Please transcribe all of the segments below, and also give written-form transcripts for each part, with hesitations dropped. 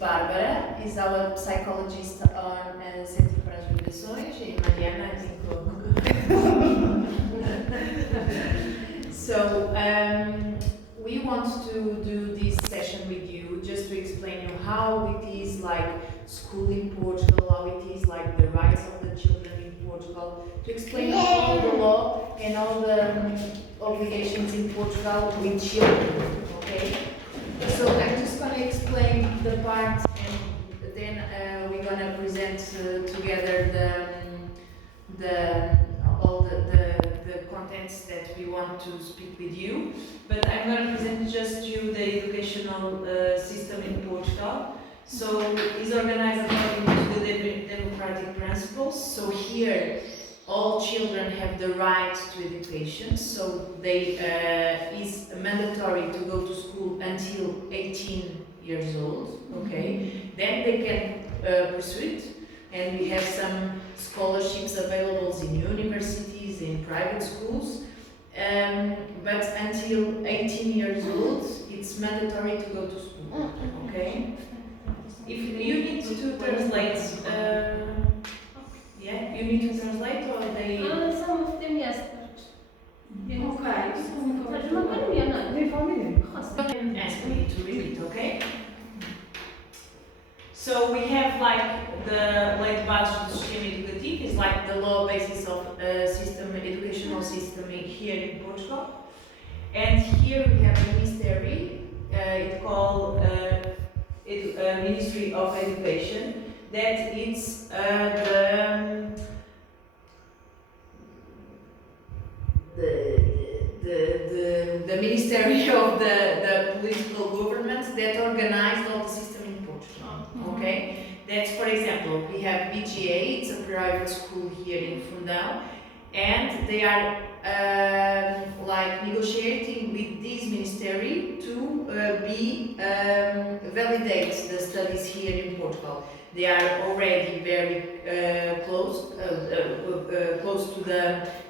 Bárbara, is our psychologist on Centro para as Migrações, e Mariana, I think. So, we want to do this session with you just to explain you how it is like school in Portugal, how it is like the rights of the children in Portugal, to explain all the law and all the obligations in Portugal with children, okay? So I'm just going to explain the part, and then we're going to present together all the contents that we want to speak with you. But I'm going to present just you the educational system in Portugal. So it's organized according to the democratic principles. So here, all children have the right to education, so they is mandatory to go to school until 18 years old, okay? Then they can pursue it, and we have some scholarships available in universities, in private schools, but until 18 years old, it's mandatory to go to school, okay? If you need to translate, yeah, you need to translate or they... Some of them, yes. Okay. You can ask me to repeat, okay? So we have like the Lei de Bases do Sistema Educativo, is like the law basis of educational system here in Portugal. And here we have a ministry, it's called Ministry of Education, that it's the ministry of the political government that organized all the system in Portugal. Okay, that's, for example, we have BGA, it's a private school here in Fundão, and they are like negotiating with this ministry to validate the studies here in Portugal. They are already very close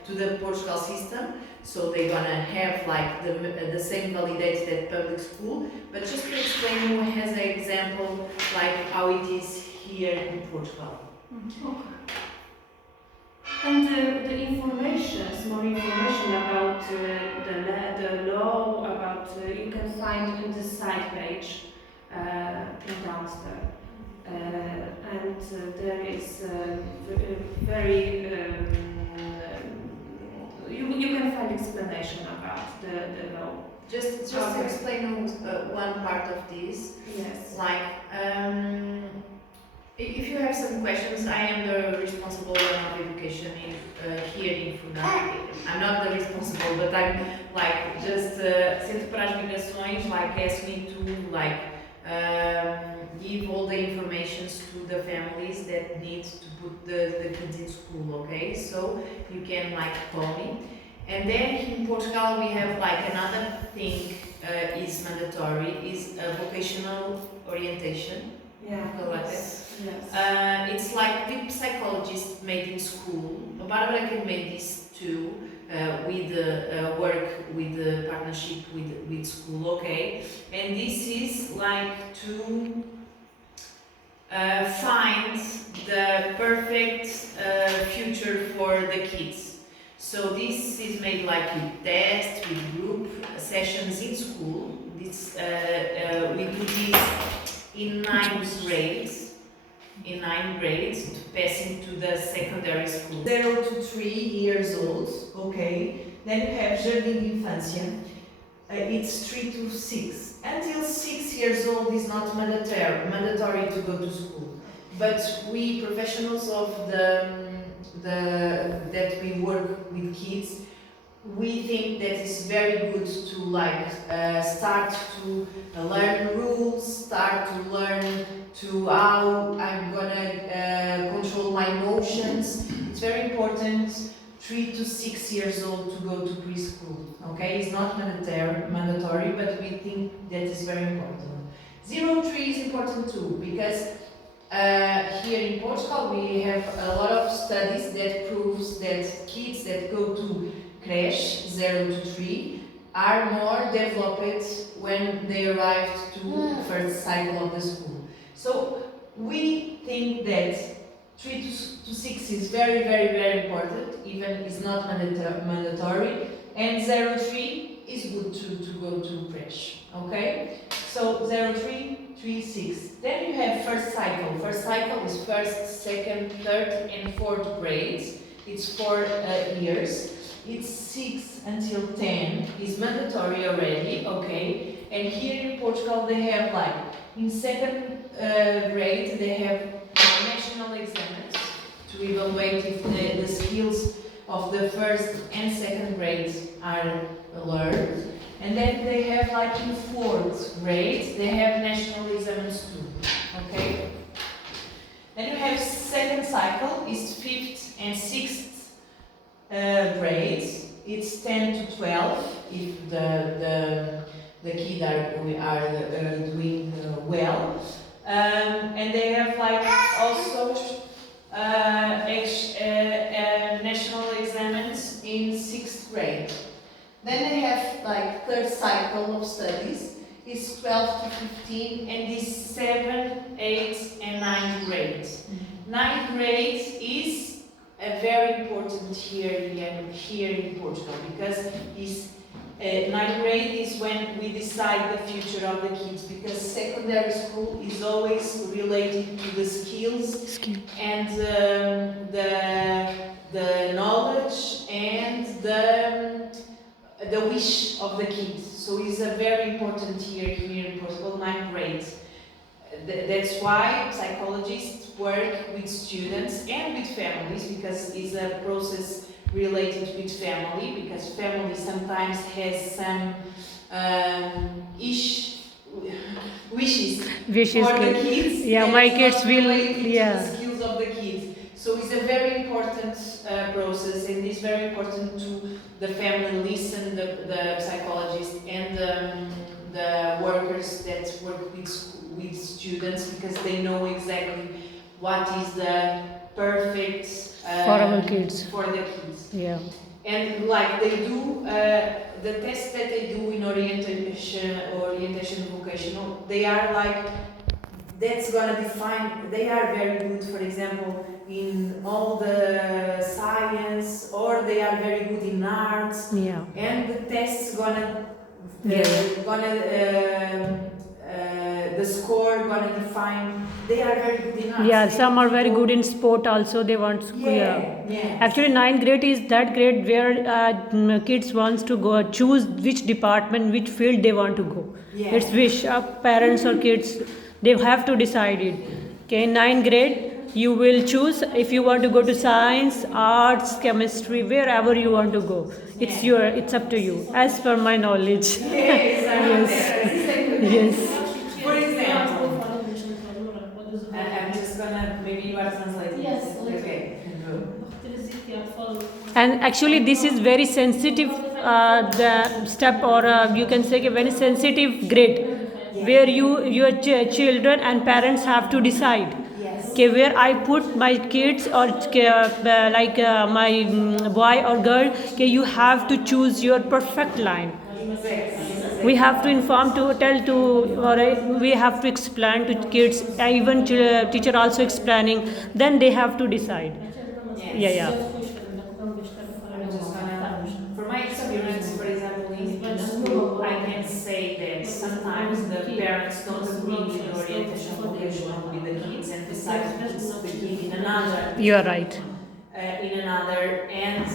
to the Portugal system, so they're gonna have like the same validate that public school. But just to explain you as an example, like how it is here in Portugal. Okay. And the information, more information about the law, about you can find in the side page in downstairs. And there is very you can find explanation about the law. Just to explain one part of this. Yes. Like, if you have some questions, I am the responsible of education here in Fundão. I'm not the responsible, but I'm like just Centro para as Migrações like asked me to like give all the information to the families that need to put the kids in school. Okay, so you can like call me. And then in Portugal we have like another thing is mandatory, is a vocational orientation. Yeah. Like yes. It's like with psychologists made in school. Barbara can make this too with work with the partnership with school. Okay, and this is like to find the perfect future for the kids. So this is made like with tests, with group sessions in school. This we do this in 9th grades, to pass into the secondary school. 0 to 3 years old, okay. Then you have Jardim de Infância. It's 3 to 6. Until 6 years old is not mandatory to go to school. But we professionals of that we work with kids, we think that it's very good to like start to learn rules, start to learn to how I'm gonna control my emotions. It's very important 3 to 6 years old to go to preschool. Okay, it's not mandatory, but we think that is very important. 0 to 3 is important too, because here in Portugal we have a lot of studies that proves that kids that go to creche 0 to 3 are more developed when they arrive to first cycle of the school. So we think that 3 to 6 is very, very, very important, even it's not mandatory, and 0-3 is good to go to crash, okay? So 0-3, 3-6. Then you have first cycle. First cycle is first, second, third, and fourth grades. It's 4 years. It's 6 until 10 is mandatory already, okay? And here in Portugal they have like, in second grade they have national exams to evaluate if the skills of the first and second grades are learned. And then they have like in fourth grade, they have national exams too, okay? Then you have second cycle, is fifth and sixth grades. It's 10 to 12 if the kids are doing well. And they have like also national exams in 6th grade. Then they have like third cycle of studies, is 12 to 15, and is 7, 8, and 9th grade. 9th grade is a very important here in Portugal, because is 9th grade is when we decide the future of the kids, because secondary school is always related to the skills and the knowledge and the wish of the kids. So it's a very important year here in Portugal, 9th grade. That's why psychologists work with students and with families, because it's a process related with family, because family sometimes has some wishes for the kids. Yeah, my kids will. Yeah. The skills of the kids. So it's a very important process, and it's very important to the family listen, the psychologist and the workers that work with students, because they know exactly what is the perfect For our kids. For the kids. Yeah. And like they do the tests that they do in orientation vocational, they are like, that's gonna define, they are very good, for example, in all the science, or they are very good in arts. Yeah. And the tests gonna the score gonna define, they are very good in arts. Yeah, some are very good in sport also, they want to. Yeah. Actually 9th grade is that grade where kids wants to go choose which department, which field they want to go. Yeah. It's wish of parents or kids, they have to decide it. Okay, 9th grade you will choose if you want to go to science, arts, chemistry, wherever you want to go. It's up to you, as per my knowledge. Yes. For example, I'm just gonna, maybe you are translating. Yes. Okay. And actually this is very sensitive the step, or you can say a very sensitive grade, where your children and parents have to decide. Okay, where I put my kids, or my boy or girl, okay, you have to choose your perfect line. We have to inform to tell to, or we have to explain to kids, even teacher also explaining, then they have to decide. Yeah. I'm just gonna, for my experience, for example, in school, I can say that sometimes the parents don't agree with the orientation vocational with the kids and decide to put the kid in another. You are right. And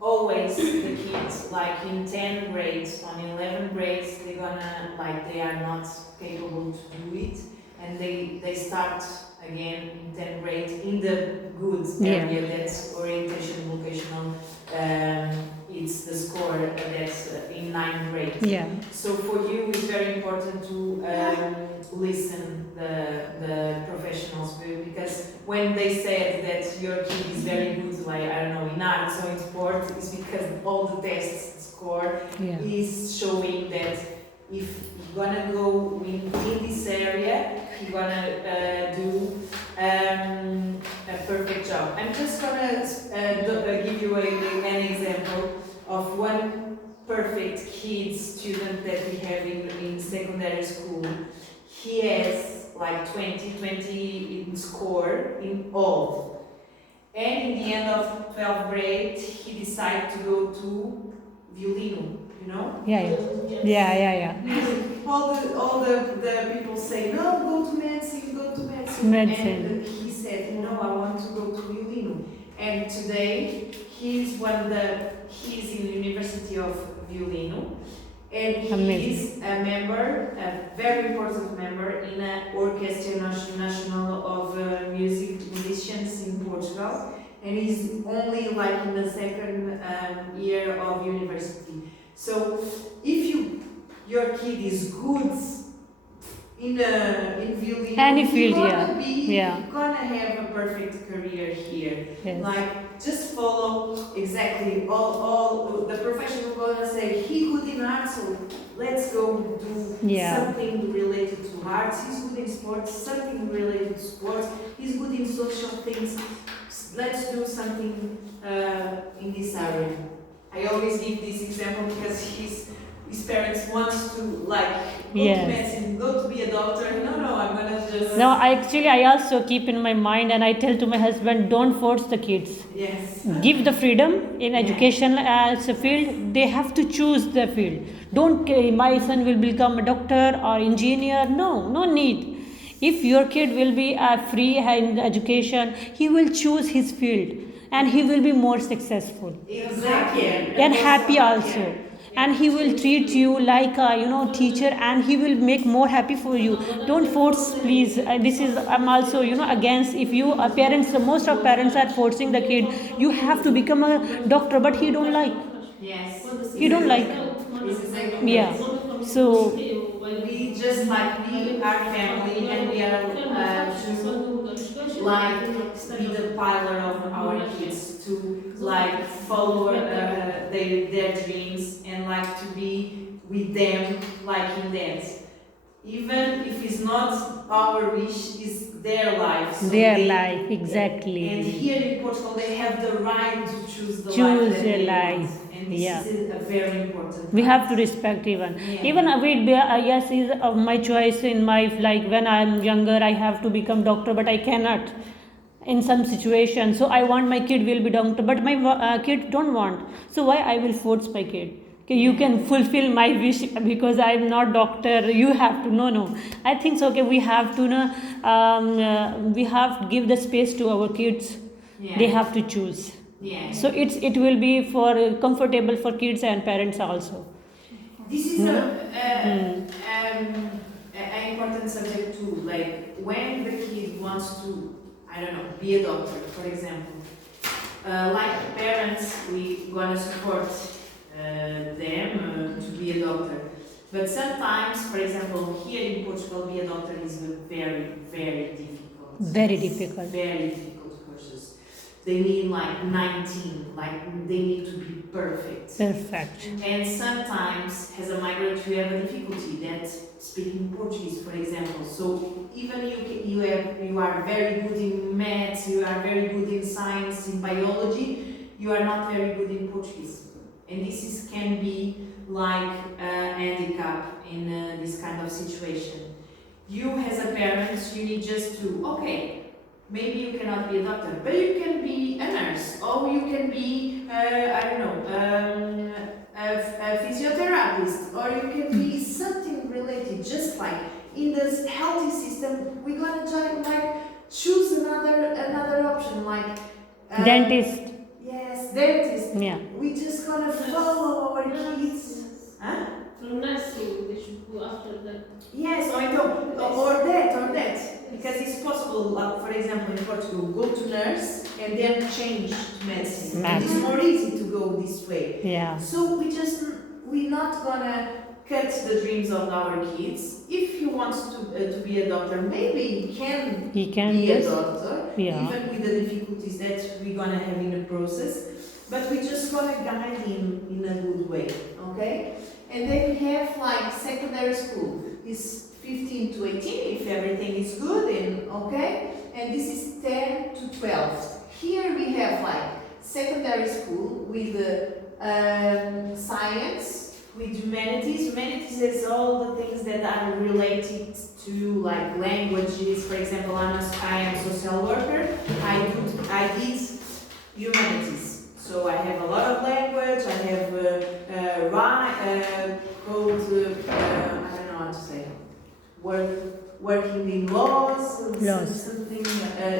always the kids, like in 10 grades, on 11 grades, they are not capable to do it, and they start again in 10th grade in the good area, that's orientation vocational. It's the score that's in 9th grade. Yeah. So for you, it's very important to listen the professionals, because when they said that your kid is very good, like I don't know, in arts or in sport, it's because all the tests score is showing that if you're gonna go in this area, you're gonna do a perfect job. I'm just gonna give you an example of one perfect student that we have in secondary school. He has like like 20 in score in all. And in the end of 12th grade, he decided to go to violino, you know? Yeah. All the people say, no, go to medicine. Medicine. And he said, no, I want to go to violino. And today, he's in the University of Violino. And he is a member, a very important member in an Orchestra Nacional of Music Musicians in Portugal. And he's only like in the second year of university. So if your kid is good in violin, Any field, gonna have a perfect career here. Yes. Like just follow exactly all the professional gonna say he good in art, so let's go do something related to arts. He's good in sports, something related to sports. He's good in social things. Let's do something in this area. I always give this example because his parents want to like go to medicine, go to be a doctor. No, I'm gonna just. No, I also keep in my mind, and I tell to my husband, don't force the kids. Yes. Give the freedom in education as a field. They have to choose the field. Don't my son will become a doctor or engineer. No need. If your kid will be free in education, he will choose his field, and he will be more successful. Exactly. And happy also. And he will treat you like a teacher, and he will make more happy for you. Don't force, please. I'm also against. If you parents, most of parents are forcing the kid, you have to become a doctor, but he don't like. Yes. He don't like. Yeah. So we just like we are family, and we are to like be the pilot of our kids, to like follow their dreams, and like to be with them like in dance. Even if it's not our wish, it's their life. So their life, exactly. And here in Portugal, they have the right to choose the life. Choose their life. And this is a very important. We have to respect even. Even yes, is my choice in my like when I'm younger, I have to become doctor, but I cannot. In some situation, so I want my kid will be doctor, but my kid don't want. So why I will force my kid? Okay, you can fulfill my wish because I'm not doctor. You have to no. I think so. Okay, we have to we have to give the space to our kids. They have to choose. So it will be for comfortable for kids and parents also. This is an important subject too. Like when the kid wants to, I don't know, be a doctor, for example. Like parents, we gonna support them to be a doctor. But sometimes, for example, here in Portugal, be a doctor is a very, very difficult. Very difficult. Very difficult courses. They need like 19, like they need to be perfect. Perfect. And sometimes, as a migrant, you have a difficulty that speaking Portuguese, for example. So even you are very good in maths, you are very good in science, in biology, you are not very good in Portuguese. And this can be like a handicap in this kind of situation. You as a parent, you need just to, okay, maybe you cannot be a doctor, but you can be a nurse, or you can be, a physiotherapist, or you can be something related, just like in this healthy system, we're gonna choose another option, like dentist. Yes, dentist. Yeah. We just gonna follow our kids. Huh? From nursing, they should go after that. Yes, or that. Because it's possible, like, for example, in Portugal, go to nurse and then change to medicine. And it's more easy to go this way. Yeah. So we're not gonna cut the dreams of our kids. If he wants to be a doctor, maybe he can be a doctor, even with the difficulties that we're gonna have in the process. But we're just gonna guide him in a good way, okay? And then we have like secondary school. It's 15 to 18 if everything is good and okay. And this is 10 to 12. Here we have like secondary school with science, with humanities. Humanities is all the things that are related to like languages. For example, I am social worker. I did humanities. So I have a lot of language. I have code. I don't know how to say. Working in laws, something,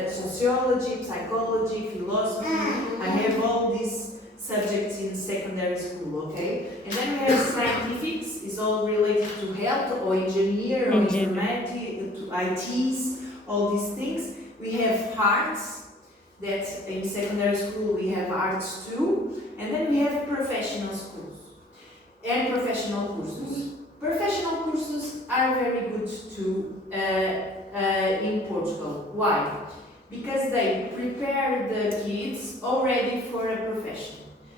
sociology, psychology, philosophy. I have all these subjects in secondary school, okay? And then we have scientifics, is all related to health or engineer or informatics, to ITs, all these things. We have arts, that in secondary school we have arts too. And then we have professional schools and professional courses. Professional courses are very good too in Portugal. Why? Because they prepare the kids already for a profession.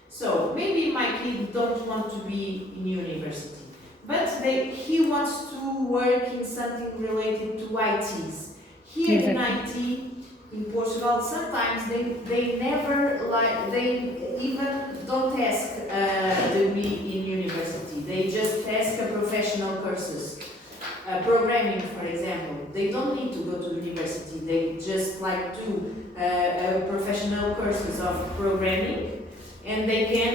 So maybe my kid don't want to be in university, but he wants to work in something related to ITs. Here in IT, in Portugal, sometimes they never they even don't ask a degree in university. They just ask a professional courses. Programming, for example, they don't need to go to university. They just like do professional courses of programming, and they can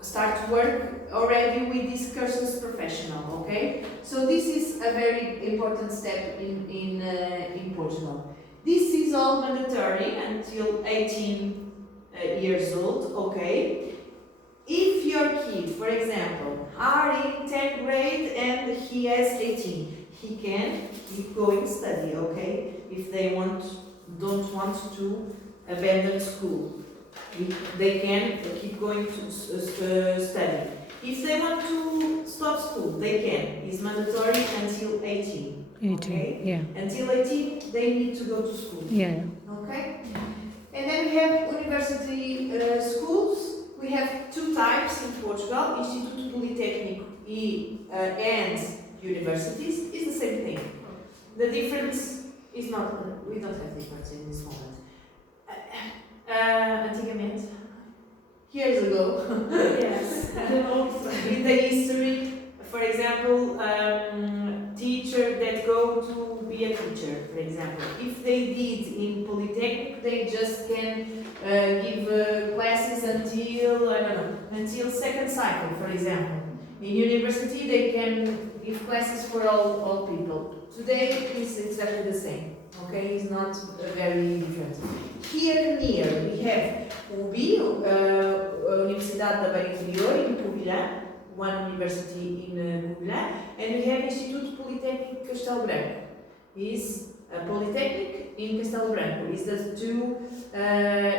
start to work already with these courses professional. Okay, so this is a very important step in Portugal. This is all mandatory until 18 years old. Okay. If your kid, for example, are in 10th grade and he has 18, he can keep going study, okay? If they don't want to abandon school, they can keep going to study. If they want to stop school, they can. It's mandatory until 18. 18, okay? yeah. Until 18, they need to go to school. Yeah. Okay? And then we have university schools. We have two types in Portugal, Instituto Politécnico and universities. It's the same thing. The difference is not, we don't have difference in this moment. Antigamente, years ago, Yes. in the history, for example, teacher that go to be a teacher, for example. If they did in Polytechnic, they just can give classes until, I don't know, until second cycle, for example. In university, they can give classes for all people. Today, it's exactly the same. Okay, it's not very different. Here near, we have UBI, Universidade da Beira Interior, in Covilhã, one university in Covilhã, and we have Instituto Politécnico Castelo Branco. Is a polytechnic in Castelo Branco. Is the two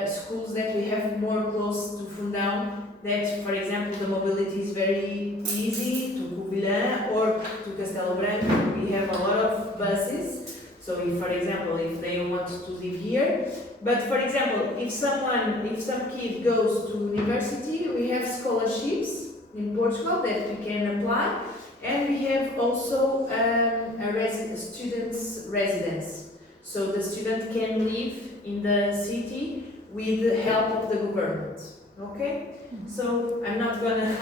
schools that we have more close to Fundão. That, for example, the mobility is very easy to Covilhã or to Castelo Branco. We have a lot of buses. So, if, for example, if they want to live here, but for example, if some kid goes to university, we have scholarships in Portugal that we can apply, and we have also a student's residence. So the student can live in the city with the help of the government. Okay? So I'm not gonna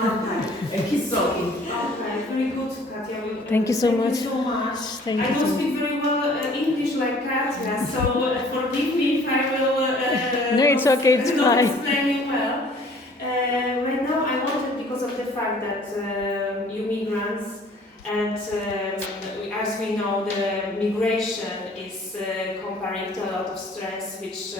keep talking. Okay, very good, Katia. Thank you so much. So much. Thank I you so don't much. speak very well English like Katia, so forgive me if I will. No, it's okay, it's not fine. explaining well. Right now, I wanted, because of the fact that you migrants, and as we know, the migration is comparing to a lot of stress, which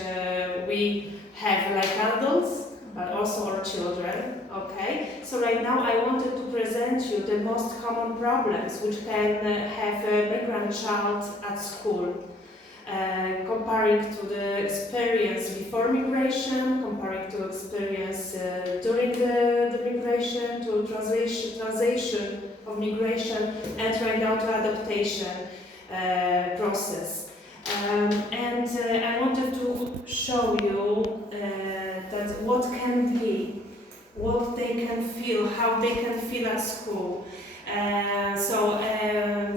we have like adults, but also our children, okay? So right now I wanted to present you the most common problems which can have a migrant child at school. Comparing to the experience before migration, comparing to experience during the migration, to transition of migration, and right now to adaptation process. And I wanted to show you that what can be, what they can feel, how they can feel at school. So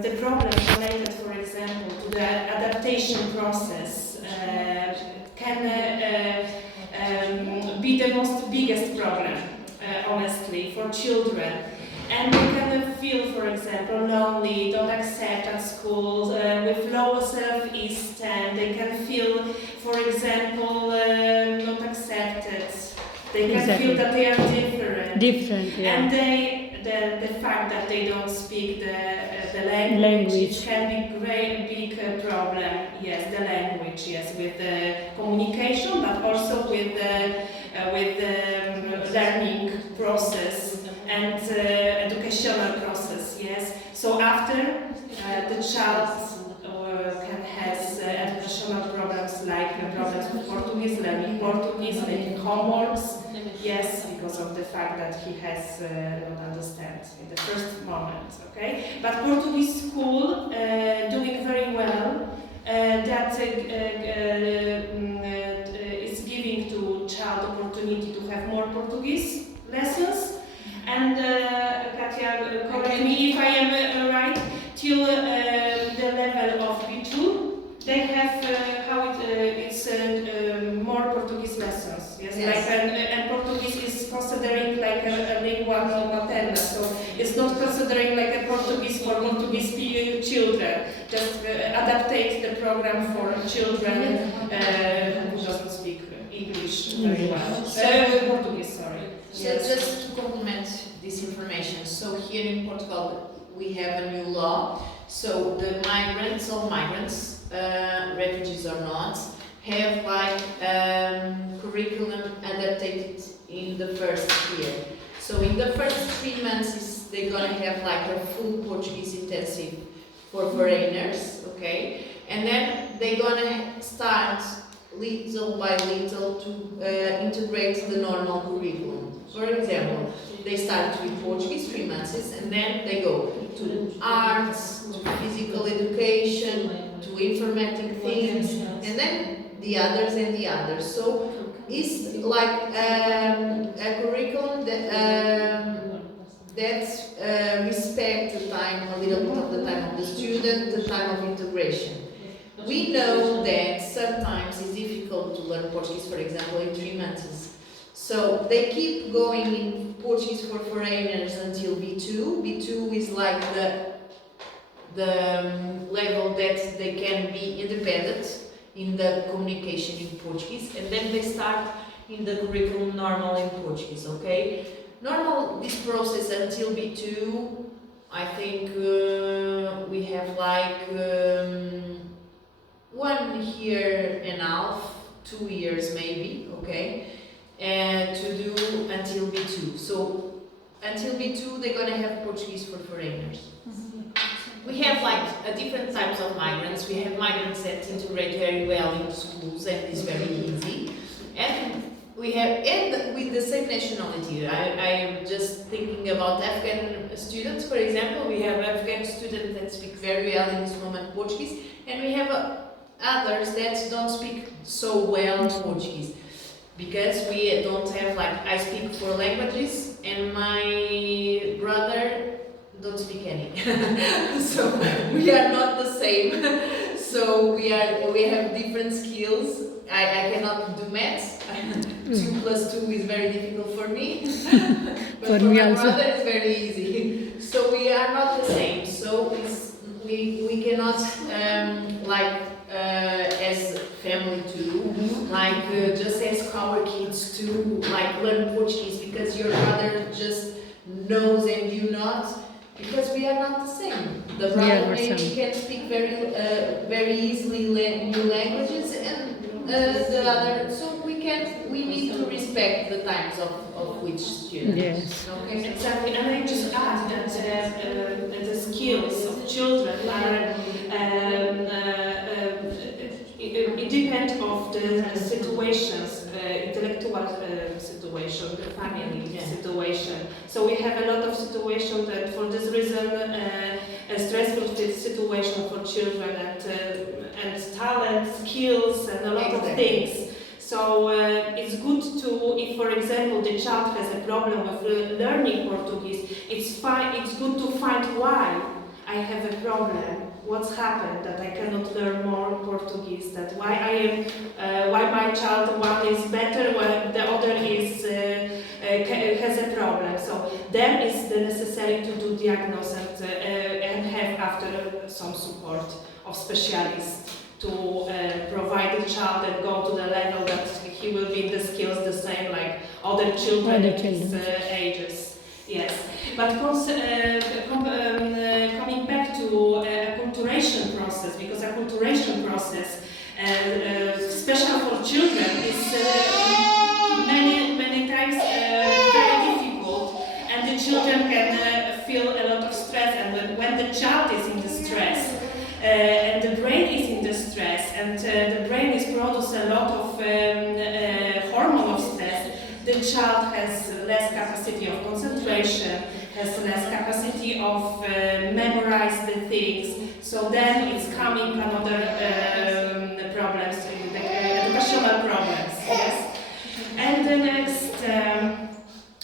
the problems related, for example, to the adaptation process can be the most biggest problem honestly, for children. And they can feel, for example, lonely, don't accept at school, with low self-esteem. They can feel, for example, not accepted. They can Exactly. feel that they are different. Different, yeah. And the fact that they don't speak the language, it can be big problem. Yes, the language, yes, with the communication, but also with the learning process and educational process. Yes. So after the child can has educational problems like problems with Portuguese, learning Portuguese, making homeworks. Yes, because of the fact that he has not understand in the first moment. Okay, but Portuguese school doing very well. That is giving to child opportunity to have more Portuguese lessons. And Katia, correct me if I am right. Till the level of B2, they have it's more Portuguese lessons. Yes, Yes. like and Portuguese is considering like a lingua non materna, so it's not considering like a Portuguese for Portuguese children. Just adaptate the program for children who doesn't speak English very well. Portuguese, sorry. So just to complement this information, so here in Portugal we have a new law. So the migrants, refugees or not, have like curriculum adapted in the first year. So in the first 3 months they're gonna have like a full Portuguese intensive for foreigners, okay? And then they're gonna start little by little to integrate the normal curriculum. For example, they start with Portuguese 3 months and then they go to arts, to physical education, to informatic things, and then the others and the others. So it's like a curriculum that respects the time, a little bit of the time of the student, the time of integration. We know that sometimes it's difficult to learn Portuguese, for example, in 3 months. So they keep going in Portuguese for foreigners until B2. B2 is like the level that they can be independent in the communication in Portuguese, and then they start in the curriculum normal in Portuguese, okay? Normal, this process until B2, I think we have like 1 year and a half, 2 years maybe, okay? And to do until B2. So until B2 they're gonna have Portuguese for foreigners. We have like different types of migrants. We have migrants that integrate very well into schools and it's very easy. And we have, and with the same nationality. I am just thinking about Afghan students, for example. We have Afghan students that speak very well in this moment Portuguese, and we have others that don't speak so well Portuguese. Because we don't have, like, I speak 4 languages and my brother don't speak any. So we are not the same. So we have different skills. I cannot do maths. 2 plus 2 is very difficult for me. But for my brother it's very easy. So we are not the same. So we cannot as family too, just ask our kids to learn Portuguese because your brother just knows and you not, because we are not the same. The brother maybe can speak very easily new languages, and the other, so we need to respect the times of which student. Yes. Okay, exactly. And I just add that the skills of children are it depends of the situations, intellectual situation, the family situation. So we have a lot of situations that for this reason a stressful situation for children and talent, skills and a lot of things. So it's good to, if for example the child has a problem with learning Portuguese, it's good to find why I have a problem. What's happened that I cannot learn more Portuguese? That why my child one is better while the other is has a problem. then it's necessary to do diagnosis and have after some support of specialists to provide the child and go to the level that he will be the skills the same like other children at his ages. Yes, but coming back to acculturation process, because acculturation process, special for children, is many times very difficult, and the children can feel a lot of stress, and when the child is in distress, and the brain is in distress, and the brain is produce a lot of hormone of stress, the child has less capacity of concentration, has less capacity of memorize the things. So then it's coming another problems, the educational problems. Yes. And the next,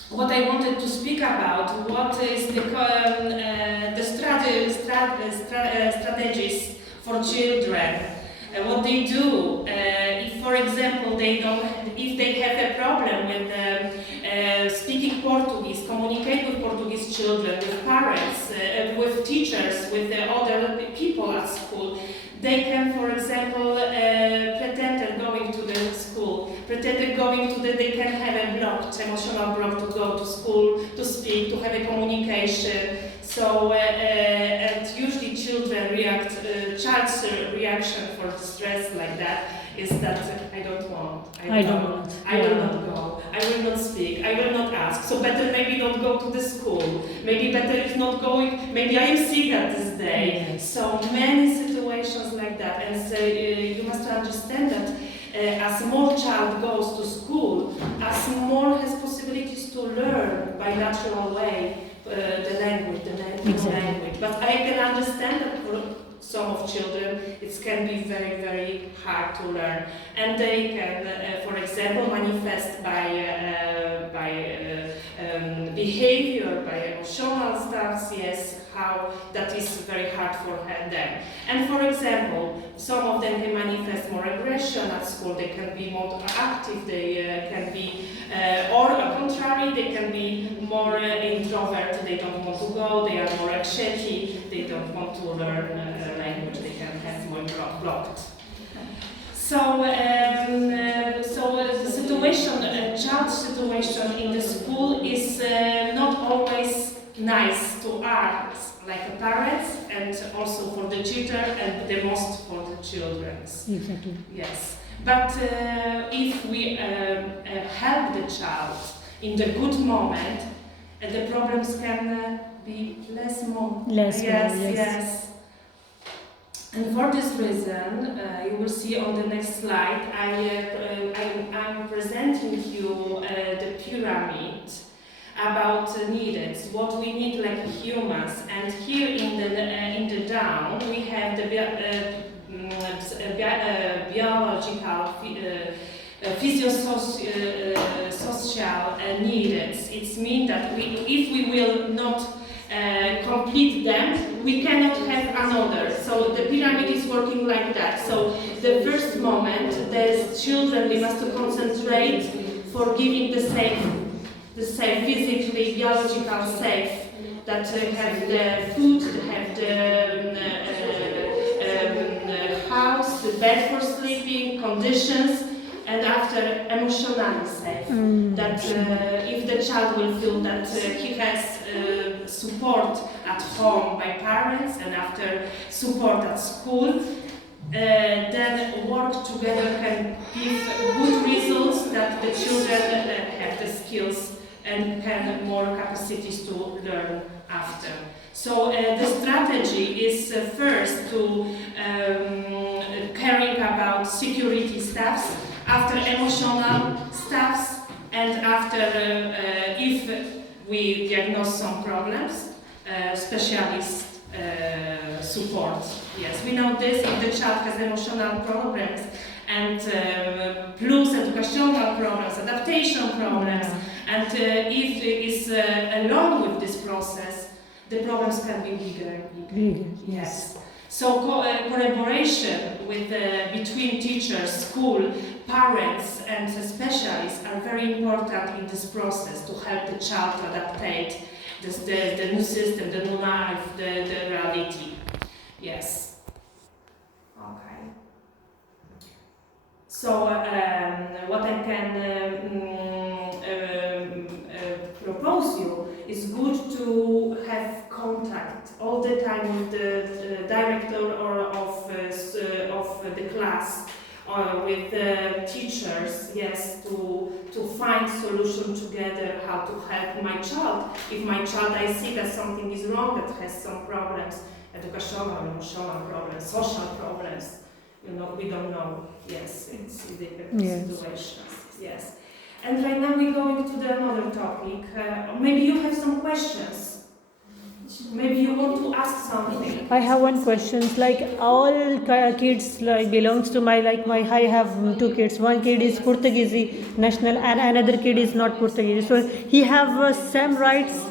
what I wanted to speak about, what is the strategies for children. What they do, if for example if they have a problem with speaking Portuguese, communicate with Portuguese children, with parents, with teachers, with the other people at school, they can, for example, pretend going to the school, pretend going to they can have a block, emotional block to go to school, to speak, to have a communication. So, and usually children react, child's reaction for stress like that is that I don't want, I will not go, I will not speak, I will not ask. So better maybe not go to the school, maybe better is not going, maybe I am sick at this day. Yes. So many situations like that, and so you must understand that as more child goes to school, as more has possibilities to learn by natural way the language, language. But I can understand that for some of children it can be very, very hard to learn, and they can, for example, manifest by behavior, by emotional stuff. Yes, how that is very hard for them. And for example, some of them can manifest more aggression at school. They can be more active. They can be, or on the contrary, they can be more introvert. They don't want to go. They are more anxiety. They don't want to learn language. They can have more blocked. So, the situation, child's situation in the school is not always nice to us, like parents, and also for the tutor, and the most for the children. Exactly. Yes. But if we help the child in the good moment, the problems can be less. Yes. And for this reason, you will see on the next slide, I'm presenting you the pyramid about needs, what we need like humans. And here in the down, we have the biological, physiosocial needs. It means that if we will not complete them, we cannot have another. So the pyramid is working like that. So the first moment, the children, we must concentrate for giving the safe physically, biological safe, that have the food, have the house, the bed for sleeping, conditions, and after emotionally safe. That if the child will feel that he has support at home by parents and after support at school, then work together can give good results, that the children have the skills and can have more capacities to learn after. So the strategy is first to caring about security staffs, after emotional staffs, and after if we diagnose some problems, specialist support. Yes, we know this. If the child has emotional problems and plus educational problems, adaptation problems, and if it is along with this process, the problems can be bigger. Yes. So collaboration with between teachers, school, parents, and specialists are very important in this process to help the child to adaptate just the new system, the new life, the reality. Yes. Okay. So what I can propose you is good to have contact all the time with the director or of the class or with the teachers, yes, to find solution together how to help my child. If my child I see that something is wrong, that has some problems, educational, emotional problems, social problems, you know, we don't know. Yes, it's different situations. Yes. And right now we're going to the another topic. Maybe you have some questions. Maybe you want to ask something. I have one question. Like all kids like belongs to my I have two kids. One kid is Portuguese national and another kid is not Portuguese. So he have same rights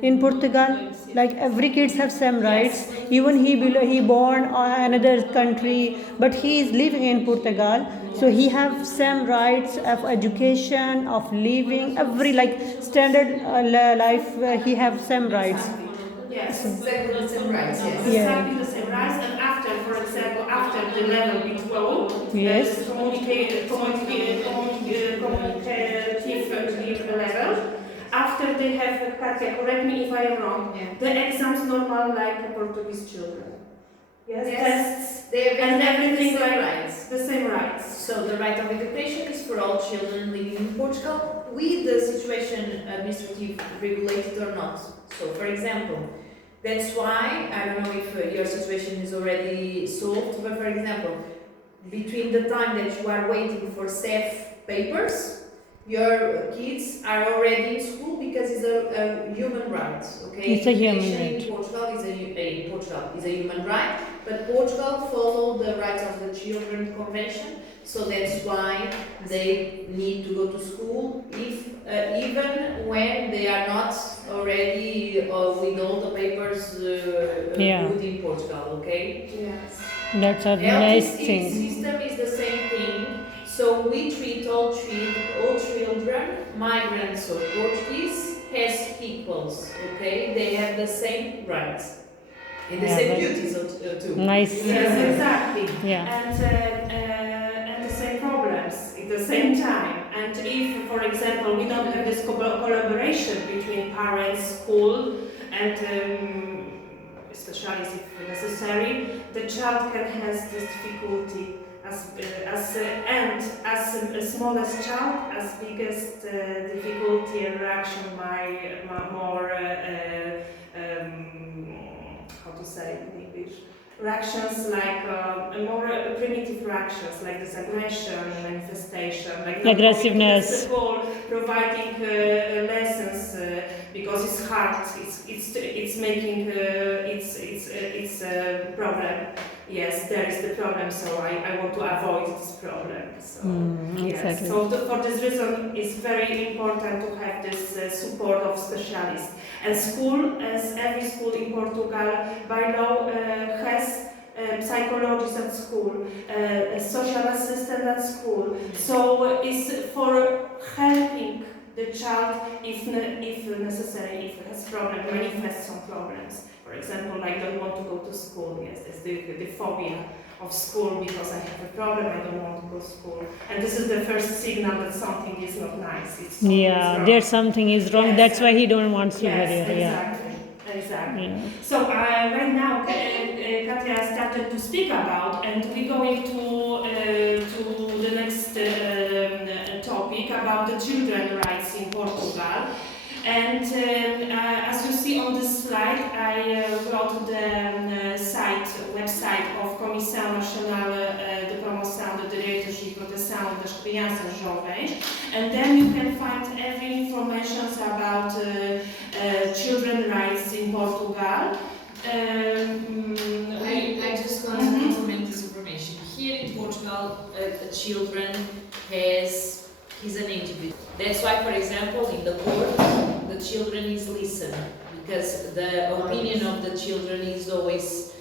in Portugal. Like every kids have same rights. Even he born another country, but he is living in Portugal. So he have same rights of education, of living, every like standard life. He have same rights. Yes. Exactly the same rights, yes. Exactly the same rights, and after, for example, after the level B12, Yes. communicative level, after they have, Katia, correct me if I am wrong, the exams normal like Portuguese children. Yes. Tests, They have and everything the same like rights. the same rights. So the right of education is for all children living in Portugal, with the situation administrative regulated or not. So, for example, that's why, I don't know if your situation is already solved, but for example, between the time that you are waiting for CEF papers, your kids are already in school because it's a human right, okay? It's a human right. In Portugal is a human right, but Portugal follow the Rights of the Children Convention, so that's why they need to go to school if even when they are not already with all the papers good in Portugal, okay? Yes. That's a nice thing. System is the same thing. So we treat all children, migrants or Portuguese, as equals, okay? They have the same rights and the same duties too. Nice. Yes, exactly. Yeah. And the same problems at the same time. And if, for example, we don't have this collaboration between parents, school, and specialists if necessary, the child can have this difficulty as smallest child, as biggest difficulty and reaction by more how to say in English, reactions like more primitive reactions like this aggression manifestation, like aggressiveness, school, providing lessons because it's hard, it's making it's a problem. Yes, there is the problem, so I want to avoid this problem. So, exactly. Yes. So for this reason, it's very important to have this support of specialists. And school, as every school in Portugal, by law has psychologists at school, a social assistant at school. So it's for helping the child if necessary, if it has problem, manifest some problems. For example, I don't want to go to school. Yes, it's the phobia of school because I have a problem. I don't want to go to school, and this is the first signal that something is not nice. There's something is wrong. Yes. That's why he don't want to. Exactly. Yeah. So right now, Katia started to speak about, and we're going to the next topic about the children's rights in Portugal. And as you see on this slide, I wrote the website of Comissão Nacional de Promoção de Direitos e Proteção das Crianças Jovens, and then you can find every information about children's rights in Portugal. I just want to implement this information. Here in Portugal, a children is an individual. That's why, for example, in the court, the children is listened, because the opinion of the children is always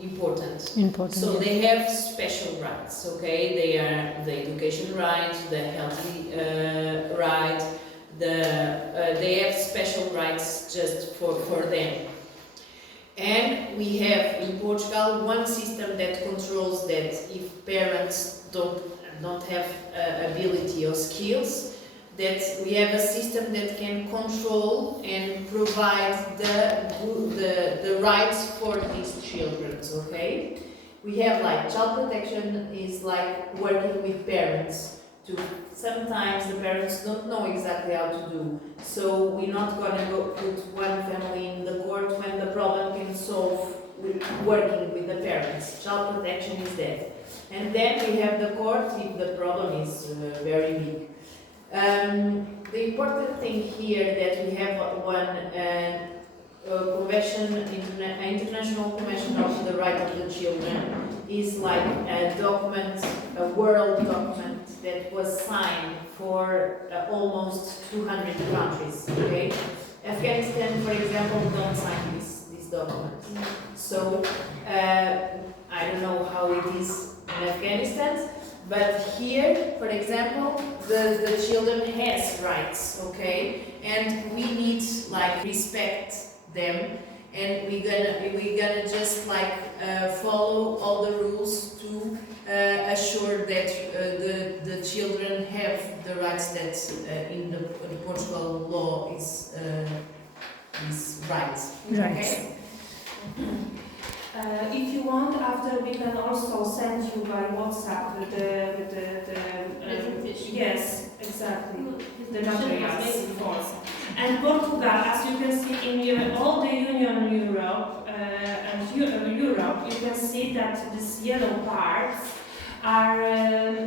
important. So they have special rights, okay? They are the education right, the healthy right, the they have special rights just for them. And we have in Portugal one system that controls that if parents don't have ability or skills, that we have a system that can control and provide the rights for these children, okay? We have like child protection is like working with parents. Sometimes the parents don't know exactly how to do, so we're not gonna go put one family in the court when the problem can solve with working with the parents. Child protection is that. And then we have the court if the problem is very big. The important thing here that we have one international convention of the right of the children is like a document, a world document that was signed for almost 200 countries. Okay, Afghanistan, for example, don't sign this document. So I don't know how it is in Afghanistan. But here, for example, the children has rights, okay, and we need like respect them, and we're gonna just like follow all the rules to assure that the children have the rights that in the Portugal law is rights. Okay? If you want, after we can also send you by WhatsApp yes, exactly, the materials for. And Portugal, as you can see in all the Union Europe and Europe, you can see that these yellow parts are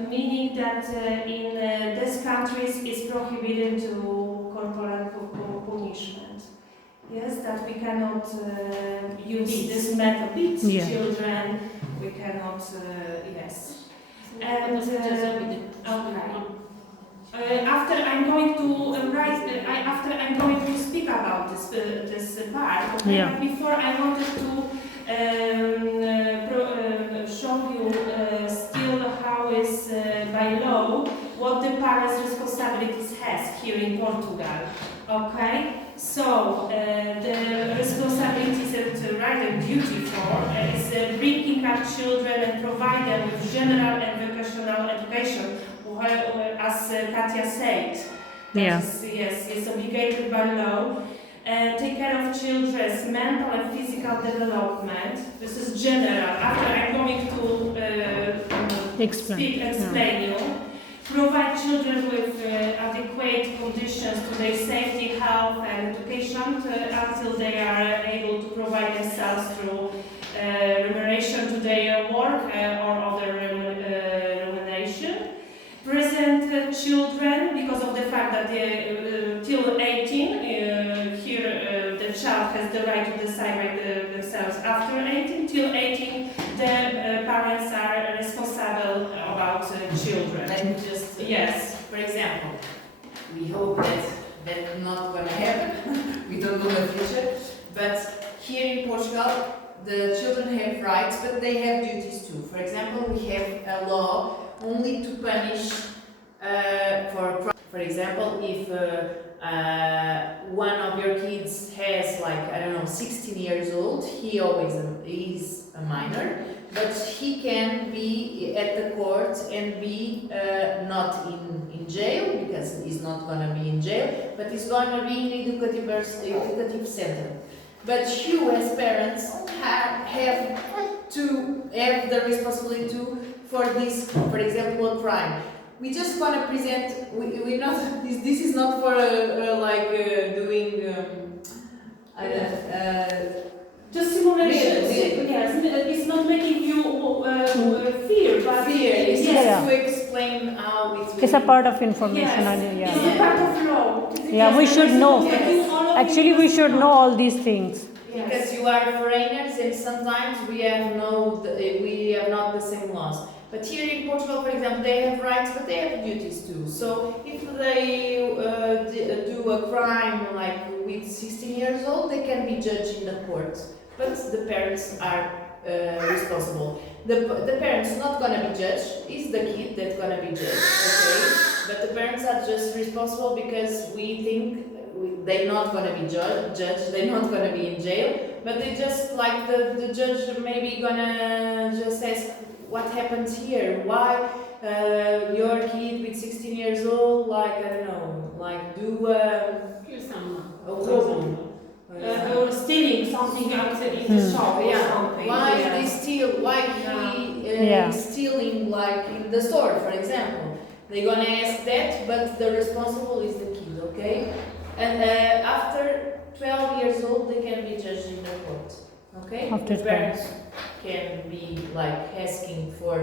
meaning that in these countries it's prohibited to corporal punishment. Yes, that we cannot use this method with children. We cannot, yes. And after I'm going to after I'm going to speak about this part. Okay? Yeah. But before I wanted to show you still how is by law what the parents' responsibilities has here in Portugal. Okay. So, the responsibilities and right and duty for is bringing up children and provide them with general and vocational education, as Katia said. Yeah. Yes, is obligated by law. Take care of children's mental and physical development. This is general. After I'm going to explain you. Provide children with adequate conditions to their safety, health and education until they are able to provide themselves through remuneration to their work or other remuneration. Present children, because of the fact that till 18, here the child has the right to decide by themselves after 18. Till 18, the parents are responsible about children. Let me just, for example, we hope that that's not going to happen. We don't know the future. But here in Portugal, the children have rights, but they have duties too. For example, we have a law only to punish for example, if one of your kids has like, I don't know, 16 years old, he always is a minor, but he can be at the court and be not in jail, because he's not going to be in jail, but he's going to be in educative center. But you as parents have to have the responsibility for this, for example, a crime. We just want to present. We're not. This is not for doing. Just simulation. Yes, it's not making you fear, but fear. It's yes. just to explain how it's. It's a part of information. Yes. It's a part of law. Yeah, we should know. Yes. Actually, we should know all these things. Because you are foreigners, and sometimes we have not the same laws. But here in Portugal, for example, they have rights, but they have duties too. So if they do a crime like with 16 years old, they can be judged in the court. But the parents are responsible. The parents not going to be judged. It's the kid that's going to be judged. Okay, but the parents are just responsible because we think they're not gonna be judged, they're not gonna be in jail, but they just like the judge maybe gonna just ask what happened here, why your kid with 16 years old, like I don't know, like do Kill someone. a woman. Or stealing something out in the shop or Yeah, something. why Yeah. they steal? Why he Yeah. is stealing like in the store, for example? They're gonna ask that, but the responsible is the kid, okay? And after 12 years old, they can be judged in the court, okay? After the parents can be like asking for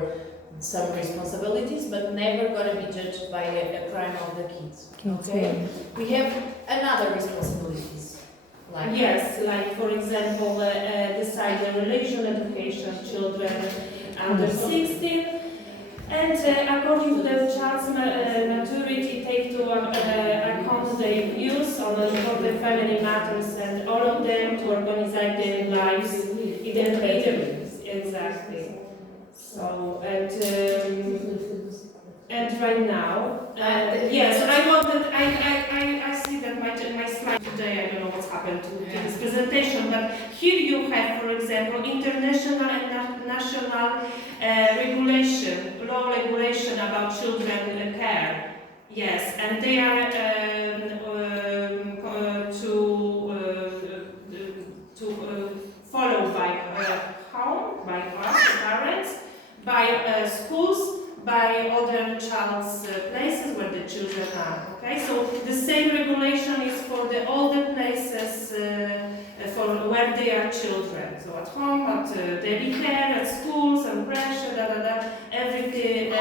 some responsibilities, but never gonna be judged by a crime of the kids. Okay? We have another responsibilities. Like Yes, like for example, decide the religion education of children under 16, and according to the child's maturity, take to account their views on the family matters and all of them to organize their lives independently. Exactly. So and right now, yes, I wanted. I see that my slide today. I don't know what's happened to this presentation, but here you have, for example, international and national law regulation about children care. Yes, and they are to follow by home, by us, parents, by schools, by other child's places where the children are. Okay, so the same regulation is for the older places for where they are children. So at home, at daycare, at schools, and creche, everything,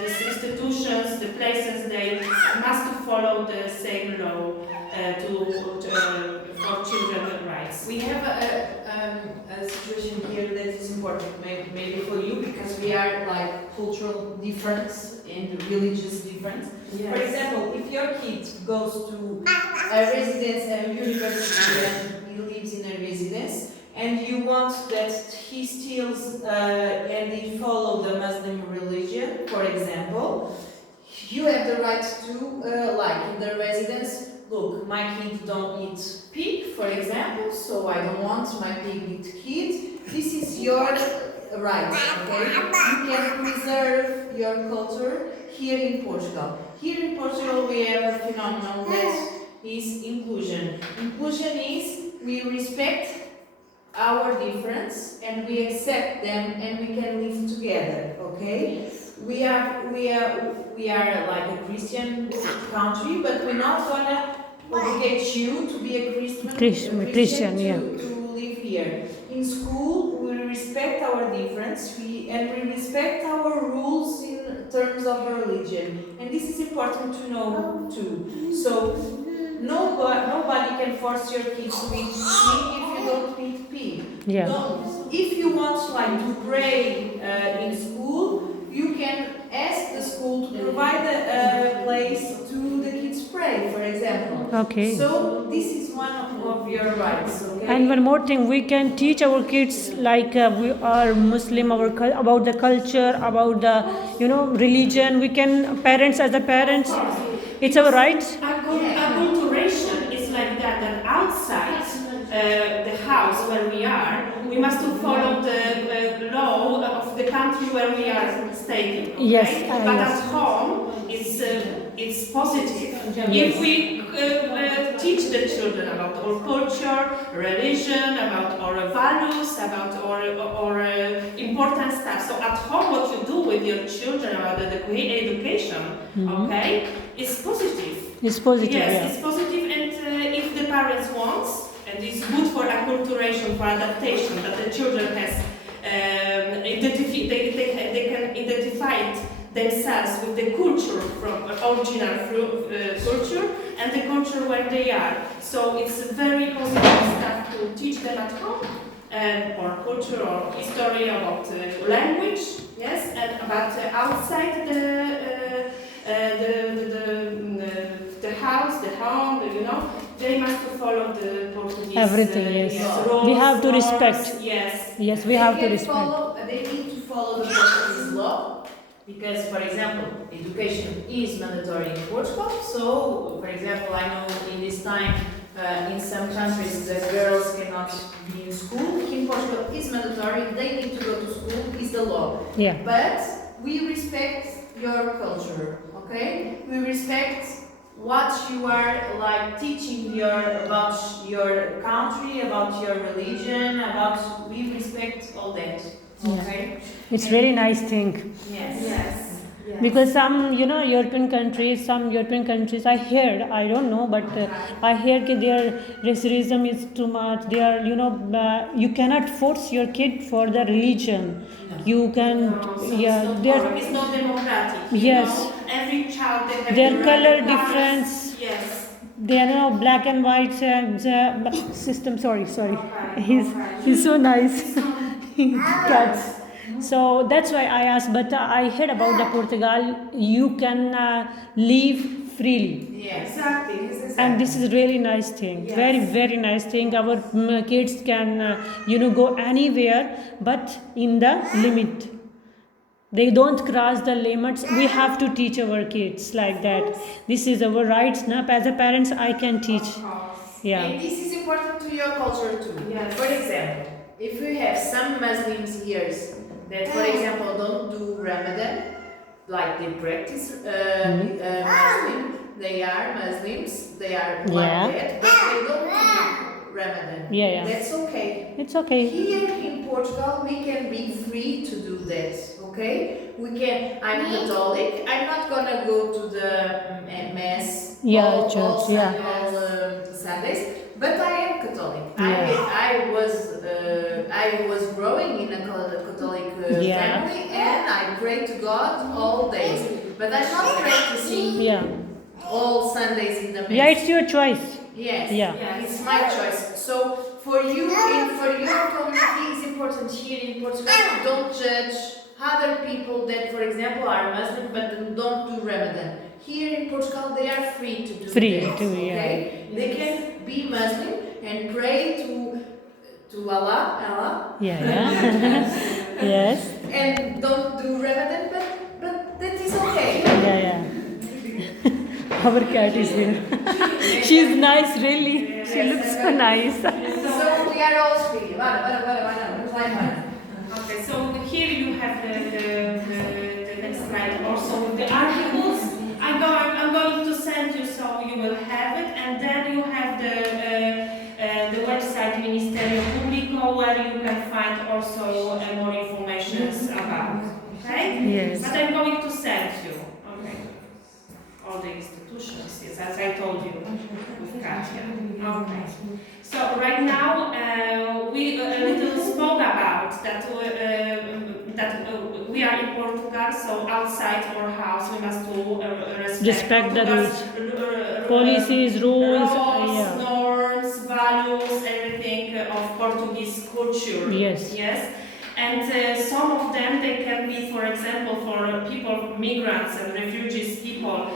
these institutions, the places, they must follow the same law for children's rights. we have a situation here that is important, maybe for you, because we are like cultural difference and religious difference. Yes. For example, if your kid goes to a residence, a university, and he lives in a residence, and you want that he steals and he follow the Muslim religion, for example, you have the right to, like in the residence, look, my kid don't eat pig, for example, so I don't want my pig eat kid. This is your right, okay? You can preserve your culture here in Portugal. Here in Portugal we have a phenomenon that is inclusion. Inclusion is we respect our difference and we accept them and we can live together, okay? We are like a Christian country, but we're not gonna obligate you to be a Christian yeah. to live here. In school, we respect our difference, and we respect our rules in terms of religion, and this is important to know too. So nobody can force your kids to eat pig if you don't eat pig. Yeah. If you want like to pray in school, you can ask the school to provide a place to the kids pray, for example. Okay. So this is one of your rights. Okay. And one more thing, we can teach our kids like we are Muslim, about the culture, about the religion. We can parents as the parents. It's our right. Acculturation is like that. That outside the house where we are, we must follow the law of the country where we are staying. Okay? Yes, But yes. at home, it's positive. Yes. If we teach the children about our culture, religion, about our values, about our important stuff. So at home, what you do with your children about the education, okay, is positive. It's positive. Yes, Yeah. it's positive, and if the parents want, and it's good for acculturation, for adaptation, that the children has they can identify themselves with the culture from original culture and the culture where they are. So it's very positive stuff to teach them at home, or culture or history, about language, yes, and about outside the house, the home, they must follow the Portuguese Everything, yes. rules, We have to norms, respect. Yes. Yes, we have to respect. They need to follow the Portuguese law, Because, for example, education is mandatory in Portugal. So, for example, I know in this time, in some countries, the girls cannot be in school. In Portugal, it's mandatory. They need to go to school. It's the law. Yeah. But we respect your culture, okay? We respect what you are like teaching about your country, about your religion, we respect all that, okay? It's really nice thing. Yes. Yes. Yes. Because some European countries, I heard, I don't know, but I heard that their racism is too much. They are, you cannot force your kid for the religion. You can, It's not democratic. Yes. Every child they have their the color right to pass. difference. Yes. They are black and white system. Sorry. Okay. He's so nice. Cats. So that's why I asked. But I heard about the Portugal. You can live freely. Yes. Exactly. And this is really nice thing. Yes. Very, very nice thing. Our kids can, go anywhere, but in the limit. They don't cross the limits. We have to teach our kids like that. This is our rights. Now, as a parents, I can teach. Of course. Yeah. And this is important to your culture too. Yes. For example, if you have some Muslims here that, for example, don't do Ramadan, like they practice Muslim, they are Muslims, they are like that, but they don't do Ramadan. Yeah. That's okay. It's okay. Here in Portugal, we can be free to do that, okay? We can. I'm Catholic. I'm not gonna go to the mass all Sundays, but I am Catholic. I was growing in a Catholic family, and I pray to God all days. But I'm not practicing all Sundays in the mass. Yeah, it's your choice. Yes. Yeah. It's my choice. So for you and for your community, it's important here in Portugal to don't judge other people that, for example, are Muslim but don't do Ramadan. Here in Portugal, they are free to do that. Okay? They can be Muslim and pray to Allah. Yeah. Yes. And don't do Ramadan, but that is okay. Yeah. Our cat is here. She's nice, really. She looks so nice. So we are all free. Okay, so here you have the next slide also with the articles. I'm going to send you so you will have it, and then you have the website Ministerio Público where you can find also more information about. Okay? Yes. But I'm going to send you. Okay. All the institutions, yes, as I told you with Katia. Okay. So right now we a little spoke about that we are in Portugal, so outside our house we must do Respect the rules. Policies, rules, norms, values, everything of Portuguese culture. Yes. And some of them, they can be, for example, for people, migrants and refugees people,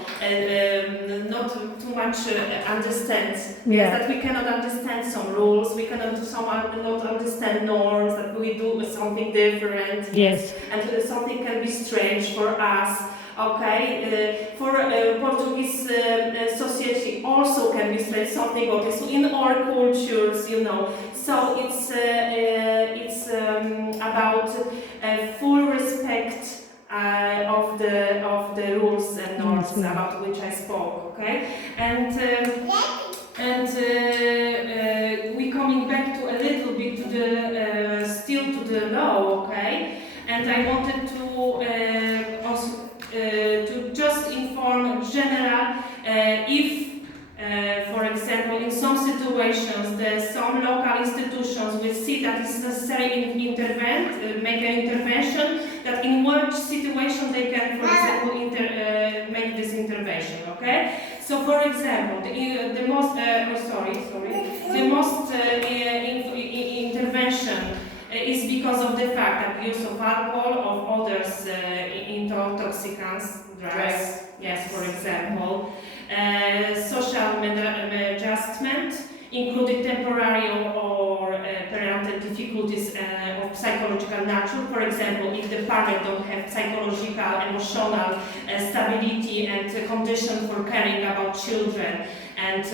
not too much understand. That we cannot understand some rules, we cannot not understand norms, that we do something different. Yes. And something can be strange for us. Okay, for Portuguese society also can be strange, something okay. So in our cultures, so it's about full respect of the rules and norms about which I spoke. Okay, and we coming back to a little bit to the still to the law. Okay, and I wanted to also. To just inform general if, for example, in some situations, some local institutions will see that it's necessary make an intervention, that in which situation they can, for example, make this intervention. Okay. So, for example, the most intervention is because of the fact that use of alcohol or others intoxicants, drugs, yes, for example, social adjustment, including temporary or parental difficulties of psychological nature. For example, if the parent don't have psychological, emotional stability and condition for caring about children, and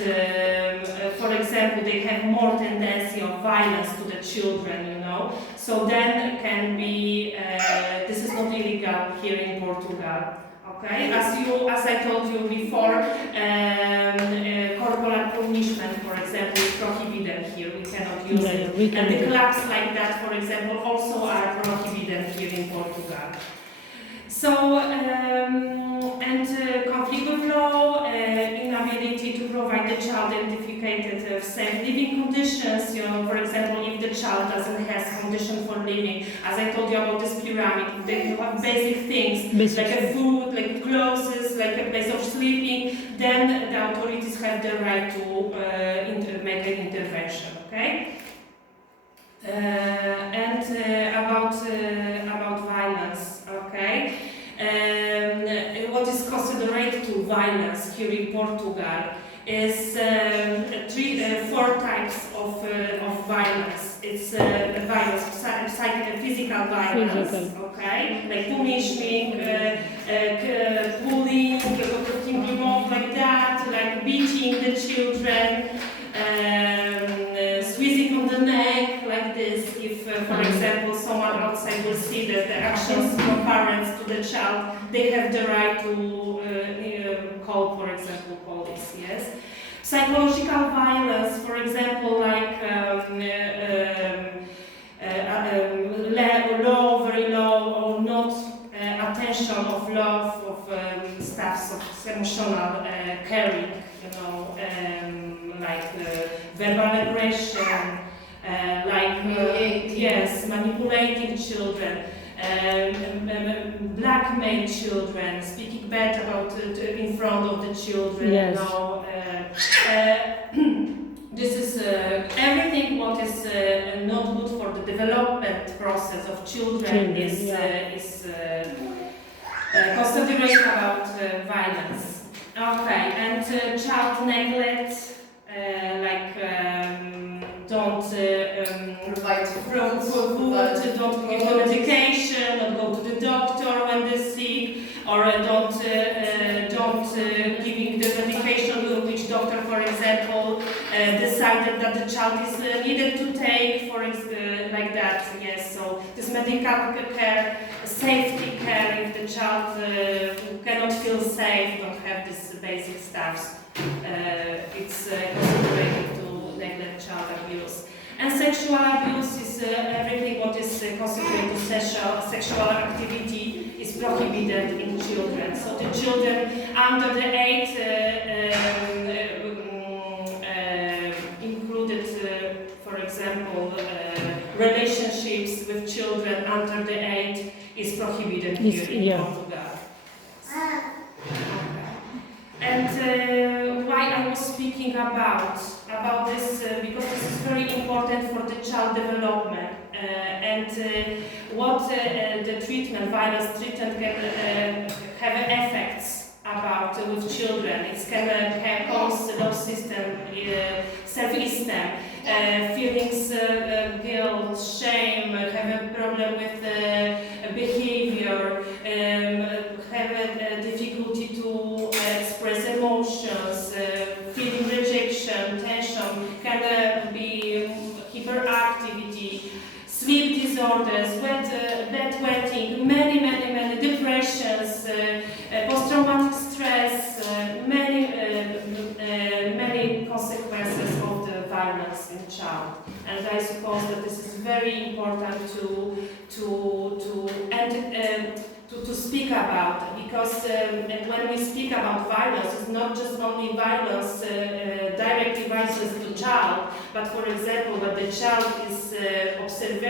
for example, they have more tendency of violence to the children, you know. So then can be, this is not illegal here in Portugal. Okay, as I told you before, corporal punishment, for example, is prohibited here. We cannot use it. And the clubs like that, for example, also are prohibited here in Portugal. So, conflict of law, inability to provide the child identified safe living conditions. You know, for example, if the child doesn't have condition for living, as I told you about this pyramid, they have basic things like a food, like clothes, like a place of sleeping. Then the authorities have the right to make an intervention. Okay. About violence, okay? What is considered to violence here in Portugal is 4 types of violence. It's violence, physical violence, okay? Like punishment, pulling, putting him off like that, like beating the children, squeezing on the neck like this. If, for example, someone outside will see that the actions from parents to the child, they have the right to call, for example, police. Yes. Psychological violence, for example, like low, very low, or not attention of love of staffs of emotional caring, you know, like verbal aggression, like manipulating children, blackmail children, speaking bad about in front of the children. Yes. You know, this is everything what is not good for the development process of children is considered about violence. Okay, and child neglect, don't provide fruits, don't give them medication, don't go to the doctor when they're sick, or don't giving the medication which doctor, for example, decided that the child is needed to take, like that. Yes, so this medical care, safety care, if the child cannot feel safe, don't have this basic stuff, it's considered to neglect child abuse. And sexual abuse is everything what is considered to sexual activity is prohibited in children. So the children under the age included, for example, relationships with children under the age is prohibited here in Portugal. And why I was speaking about this, because this is very important for the child development, and what the treatment, violence treatment can have effects about with children. It can cause low system, self-esteem, feelings, guilt, shame, have a problem with behavior, have a difficulty to express emotions, feeling rejection, tension, can be hyperactivity, sleep disorders, bedwetting, many depressions, post-traumatic stress, many consequences of the violence in child. And I suppose that this is very important to speak about, because when we speak about violence, it's not just only violence, directly violence to child, but for example, when the child is observe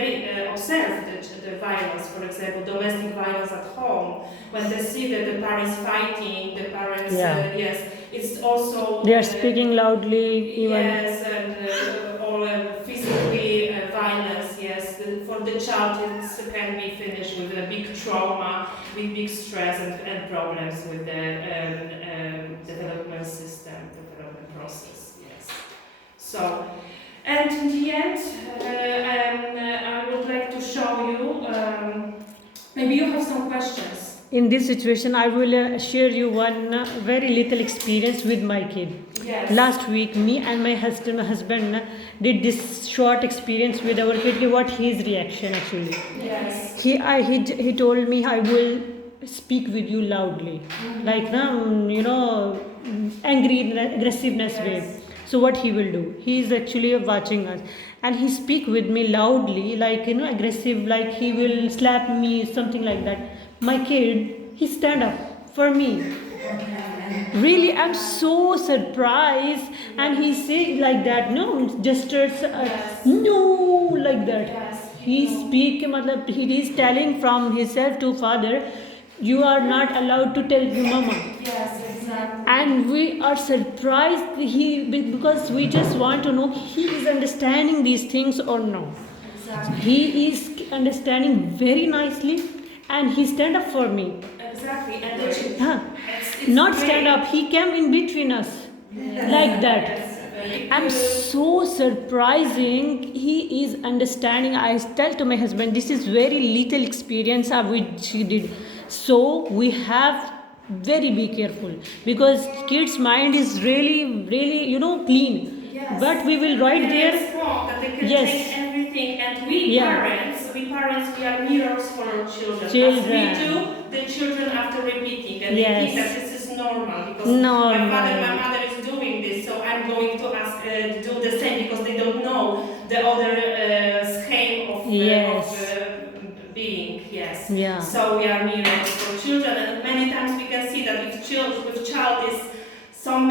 the violence, for example, domestic violence at home, when they see that the parents fighting, the parents, it's also... They are speaking loudly, even... Yes, and, or physically violence, yes. For the child, it can be finished with a big trauma, with big stress and problems with the development system, development process, yes. So, in this situation, I will share you one very little experience with my kid. Yes. Last week, me and my husband did this short experience with our kid. What his reaction actually? Yes. He told me, I will speak with you loudly, like angry aggressiveness way. So what he will do? He is actually watching us, and he speak with me loudly, like aggressive, like he will slap me, something like that. My kid, he stand up for me. Really, I'm so surprised, and he say like that, no gestures, no, like that. Yes. He speak, matlab, he is telling from himself to father, you are not allowed to tell your mama. Yes, exactly. And we are surprised because we just want to know he is understanding these things or no. Exactly. He is understanding very nicely, and he stand up for me. Exactly. And the Huh. it's Not great. stand up, he came in between us, like that. Yes, very I'm good. so surprising. He is understanding. I tell to my husband, this is very little experience which he did. So we have very be careful, because kids' mind is really clean. Yes. But we will write They there. respond that they can Yes. take everything, and we Yeah. parents, we are mirrors for our children. Children. As we do, the children after repeating, and Yes. they think that this is normal because Normal. my mother is doing this, so I'm going to ask do the same, because they don't know the other scheme of Yes. being. Yes. Yeah. So we are mirrors for children, and many times we can see that if child is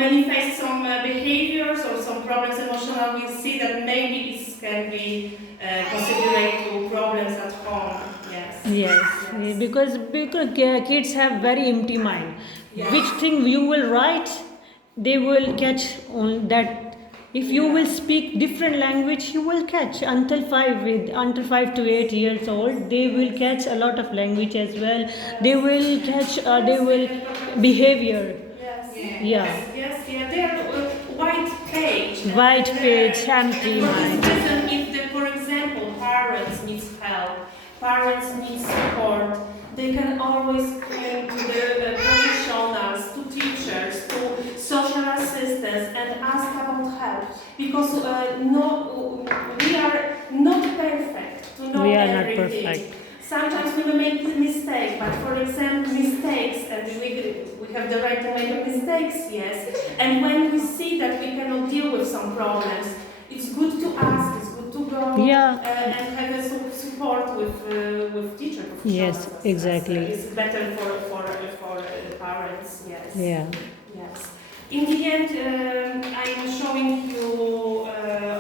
manifest some behaviors or some problems emotional, we see that maybe this can be considered to problems at home. Yes. Yes, because kids have very empty mind. Yeah. Which thing you will write, they will catch on that. If you will speak different language, you will catch until 5 to 8 years old. They will catch a lot of language as well. They will catch. They will behavior. Yes. Yeah. Yes. Yeah. They are white page. White page, empty For mind. this reason, if for example, parents need help, parents need support, they can always come to the professionals, to teachers, to social assistants, and ask about help. Because we are not perfect to know We are not everything. perfect. Sometimes we will make mistakes, but for example, mistakes, and we have the right to make mistakes, yes. And when we see that we cannot deal with some problems, it's good to ask, it's good to go Yeah. and have a support with teacher. Yes, exactly. It's better for parents, yes. Yeah. Yes. In the end, I am showing you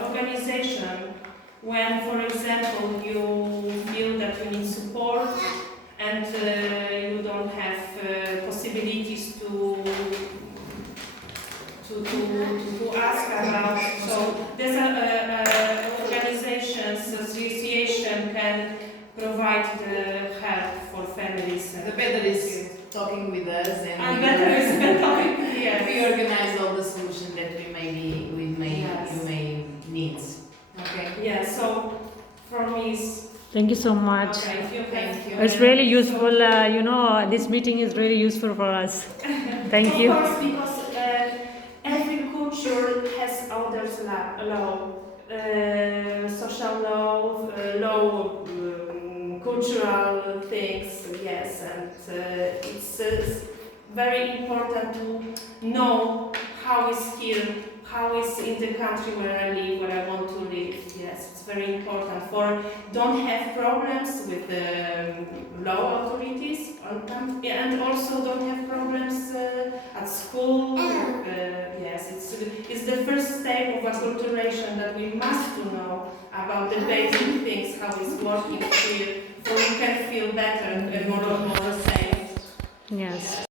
organization when, for example, you feel that you need support and you don't have possibilities to ask about. So there's an organization, association can provide the help for families. The better is talking with us, and better is talking. Yes. we organize all the solutions that you may need. Okay. Yeah. So for me, Thank you so much. thank you. It's really useful. This meeting is really useful for us. Thank you. Of course, because every culture has others law, social law, cultural things. Yes, and it's very important to know how is here, how is in the country where I live, where I want to live. Yes, it's very important. For don't have problems with the law authorities, and also don't have problems at school. Yes, it's the first step of acculturation that we must know about the basic things, how it's working here, so you can feel better and more safe. Yes.